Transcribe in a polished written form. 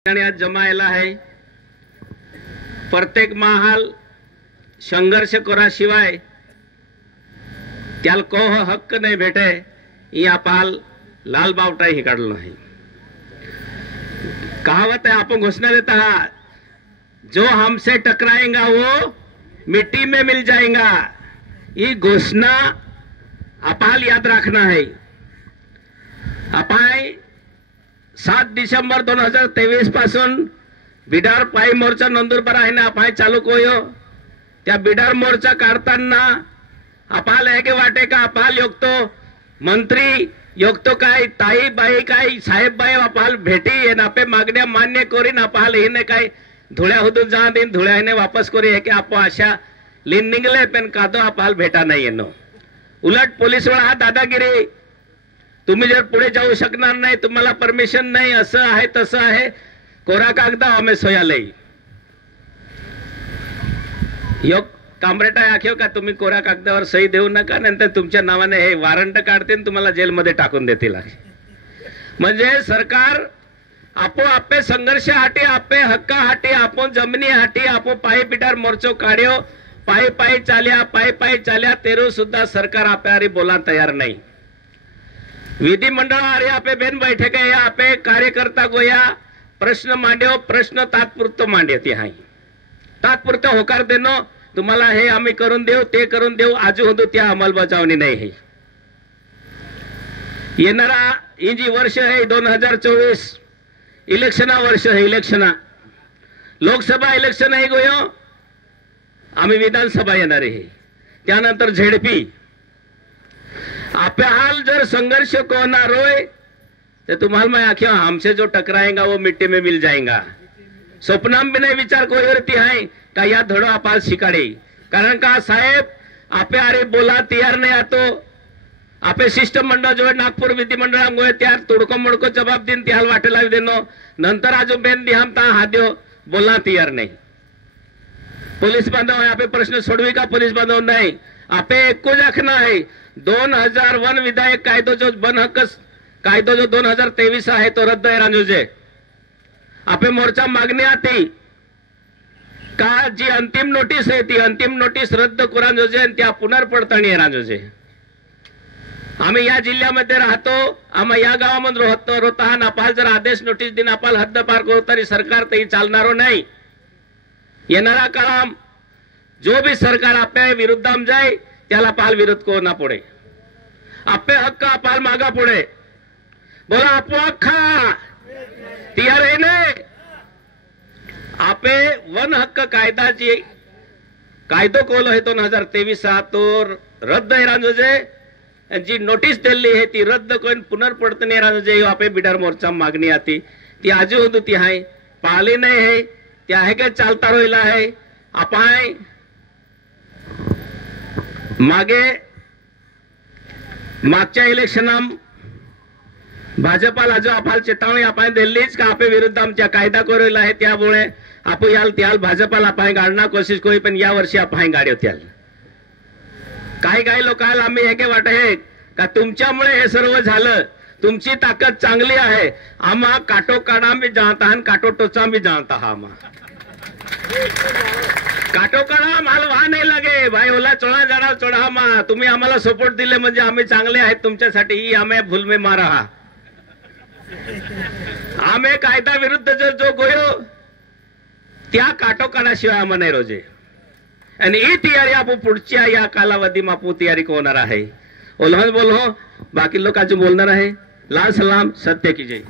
आज जमायला आहे। प्रत्येक महाल संघर्ष कराशिवाय त्याला कोह हक्क नहीं भेटे या पाल लाल बावटा ही काढलो नाही। कहावत है, आप घोषणा देता है, जो हमसे टकराएगा वो मिट्टी में मिल जाएगा। ये घोषणा अपाल याद रखना है। अपाय 7 डिसेंबर 2023 पासून बिडार पायी मोर्चा नंदुरबार आहे ना अपाय चालू कोयो। त्या बिडार मोर्चा काढताना अपाल है के वाटे का अपाल योगतो मंत्री योगतो काय ताई बाई काय साहेब बाई अपाल भेटी ये नापे मागण्या मान्य करीन अपाल हिने काय धुळ्या होतो जा दिन धुळ्या हिने वापस करी है कि आप आशा लिन निघले पण कादो अपाल भेटा नाही येनो। उलट पोलीस वाला हा दादागिरी, तुम्ही जर पुढे जाऊ शकणार नाही, तुम्हाला परमिशन नाही, असं आहे तसं आहे, कोरा कागदा आम्ही सोयालय योग कामरेटा आख्यो का तुम्ही कोरा कागदावर सही देऊ नका, नंतर तुमच्या नावाने हे वॉरंट काढतील, तुम्हाला जेलमध्ये टाकून देतील। म्हणजे सरकार आपो आपे संघर्ष हाटी आपे हक्का हाटी आपो जमिनी हाटी आपो पायी पिटार मोर्चो काढ्यो, पायी पायी चाल्या तेरू सुद्धा सरकार आपे बोला तयार नाही। विधिमंडळ अरे आपे बेन बैठक है, आपे कार्यकर्ता गोया प्रश्न मांड्यो, प्रश्न तात्पुरतो मांड्यो हाय, तात्पुरतो होकार देनो तुम्हाला हे आम्ही करून देऊ ते करून देऊ, आजू होतो त्या अंमलबजावणी नाही है। येणारा इंजी वर्ष है 2024 इलेक्शना वर्ष है। इलेक्शना लोकसभा इलेक्शन है गोयो, आम्ही विधानसभा येणार आहे, त्यानंतर झेडपी। आपे हाल जर संघर्ष को होना रोए तो तुम्हाल मैं आख्या हमसे जो टकराएगा वो मिट्टी में मिल जाएगा। स्वप्नाम भी नहीं विचार कोई होती है का या धड़ो अपाल शिकाड़े, कारण का साहेब आपे अरे बोला तैयार नहीं आतो। आपे शिष्ट मंडळ जो नागपूर विधिमंडळ गोये त्यार तोडको मोडको जवाब दिन त्याल वाटे लावी देनो, नंतर आजो बेन दिहाम ता हाद्यो बोलना तैयार नहीं। पुलिस बांधव आपे प्रश्न सोडवी का पुलिस बांधव नहीं, आपे एको आखना है 2001 विधायक कायदो जो वन हक्क कायदो जो 2023 आहे तो रद्द है राजूजे। आपे मोर्चा मागणी आती का जी अंतिम नोटीस है ती अंतिम नोटीस रद्द करून जोजे त्या पुनर्पडताळणी आहे राजूजे। आम्ही या जिल्ह्यामध्ये राहतो, आम्ही या गावामध्ये राहतो, हा नापाल जर आदेश नोटीस दिन अपाल हद्द पार करू तरी सरकार तेही चालणारो नाही। येणारा काळ जो भी सरकार आपल्या विरुद्धाम जाय त्याला पाल विरोध को ना पड़े, आपे हक्क अपाल मागा पड़े, बोला आपो हक्का तैयार है ने। आपे वन हक्क कायदाची कायदो कोलो है 2023 तो रद्द है राजोजे, जी नोटीस दिल्ली है ती रद्द करून पुनर्पडतणी राजोजे आपे बिडार मोर्चा मागणी आती ती आजू होती ती आहे पाली नाही है त्या आहे काय चालता रोयला आहे। अपाय मागे मागच्या इलेक्शनाम भाजपाला जो अपाल चेतावणी आपण दिल्लीच का आपे विरुद्ध आमच्या कायदा करेला आहे, त्यामुळे आपण याल त्याल भाजपाला आपण गाडना कोशिश कोई, पण या वर्षी आपण गाड्यो त्याल काही लोकांना आम्ही हे के वाटे है का तुमच्यामुळे हे सर्व झालं, तुमची ताकद चांगली आहे, आम्हा काटो काढा भी जानता है काटो टोचा भी जानता हा काटो काढा माल वहा नाही लगे भाई ओला चोळा जाणार चोळा मा तुम्ही आम्हाला सपोर्ट दिले म्हणजे आम्ही चांगले आहेत तुमच्यासाठी, ही आम्ही भूल में मारा हा। आम्ही कायदा विरुद्ध जो गोयो त्या काटो काढाशिवाय आम्हा नाही रोजे, आणि ही तयारी आपण पुढच्या या कालावधी मापू तयारी होणार आहे। ओलहन बोलो बाकी लोक आज बोलणार आहे। लाल सलाम, सत्य की जय।